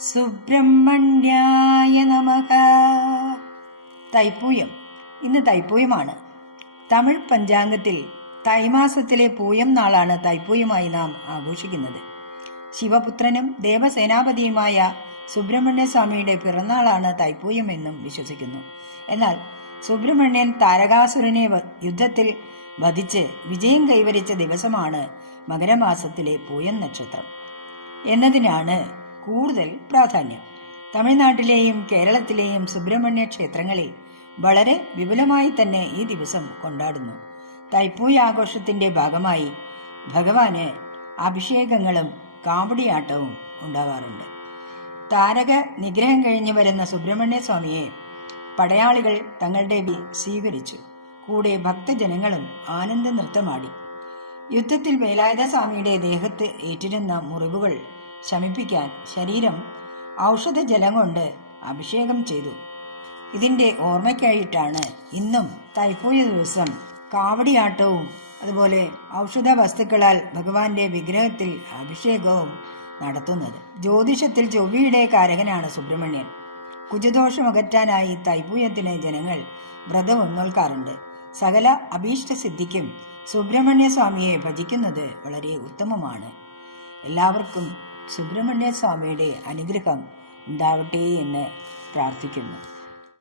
സുബ്രഹ്മണ്യായ നമഃ. തൈപ്പൂയം. ഇന്ന് തൈപ്പൂയമാണ്. തമിഴ് പഞ്ചാംഗത്തിൽ തൈമാസത്തിലെ പൂയം നാളാണ് തൈപ്പൂയമായി നാം ആഘോഷിക്കുന്നത്. ശിവപുത്രനും ദേവസേനാപതിയുമായ സുബ്രഹ്മണ്യ സ്വാമിയുടെ പിറന്നാളാണ് തൈപ്പൂയം എന്നും വിശ്വസിക്കുന്നു. എന്നാൽ സുബ്രഹ്മണ്യൻ താരകാസുരനെ യുദ്ധത്തിൽ വധിച്ച് വിജയം കൈവരിച്ച ദിവസമാണ് മകരമാസത്തിലെ പൂയം നക്ഷത്രം എന്നതിനാണ് കൂടുതൽ പ്രാധാന്യം. തമിഴ്നാട്ടിലെയും കേരളത്തിലെയും സുബ്രഹ്മണ്യ ക്ഷേത്രങ്ങളിൽ വളരെ വിപുലമായി തന്നെ ഈ ദിവസം കൊണ്ടാടുന്നു. തൈപ്പൂയ ആഘോഷത്തിന്റെ ഭാഗമായി ഭഗവാന് അഭിഷേകങ്ങളും കാവടിയാട്ടവും ഉണ്ടാകാറുണ്ട്. താരക നിഗ്രഹം കഴിഞ്ഞു വരുന്ന സുബ്രഹ്മണ്യ സ്വാമിയെ പടയാളികൾ തങ്ങളുടെ സ്വീകരിച്ചു. കൂടെ ഭക്തജനങ്ങളും ആനന്ദ നൃത്തമാടി. യുദ്ധത്തിൽ വേലായുധ സ്വാമിയുടെ ദേഹത്ത് ഏറ്റിരുന്ന മുറിവുകൾ ശമിപ്പിക്കാൻ ശരീരം ഔഷധജലം കൊണ്ട് അഭിഷേകം ചെയ്തു. ഇതിന്റെ ഓർമ്മയ്ക്കായിട്ടാണ് ഇന്നും തൈപ്പൂയ ദിവസം കാവടിയാട്ടവും അതുപോലെ ഔഷധ വസ്തുക്കളാൽ ഭഗവാന്റെ വിഗ്രഹത്തിൽ അഭിഷേകവും നടത്തുന്നത്. ജ്യോതിഷത്തിൽ ചൊവ്വയുടെ കാരകനാണ് സുബ്രഹ്മണ്യൻ. കുജദോഷമകറ്റാനായി തൈപ്പൂയത്തിന് ജനങ്ങൾ വ്രതവും നോൽക്കാറുണ്ട്. സകല അഭീഷ്ട സിദ്ധിക്കും സുബ്രഹ്മണ്യ സ്വാമിയെ ഭജിക്കുന്നത് വളരെ ഉത്തമമാണ്. എല്ലാവർക്കും സുബ്രഹ്മണ്യ സ്വാമിയുടെ അനുഗ്രഹം ഉണ്ടാവട്ടെ എന്ന് പ്രാർത്ഥിക്കുന്നു.